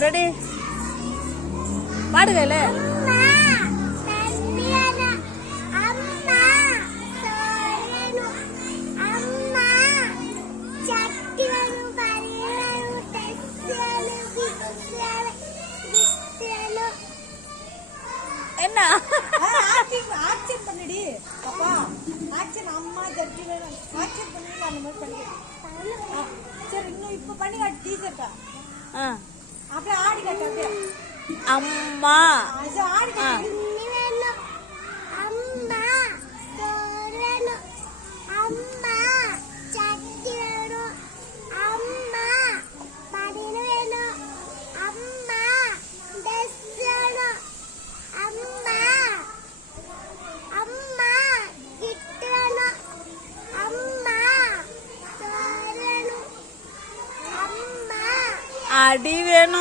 Ready பாடுவேல. என்ன action பண்ணிடி அப்பா, action அம்மா ஜட்டி வேணும் ஆக்சன் பண்ணி அந்த மாதிரி பண்ணி. சரி இன்னும் இப்ப பண்ணி காட்டு டீச்சர்க்கா. அப்படியே ஆடி காட்டு. அப்படியே அம்மா ஆடி காட்டு. அடி வேணும்.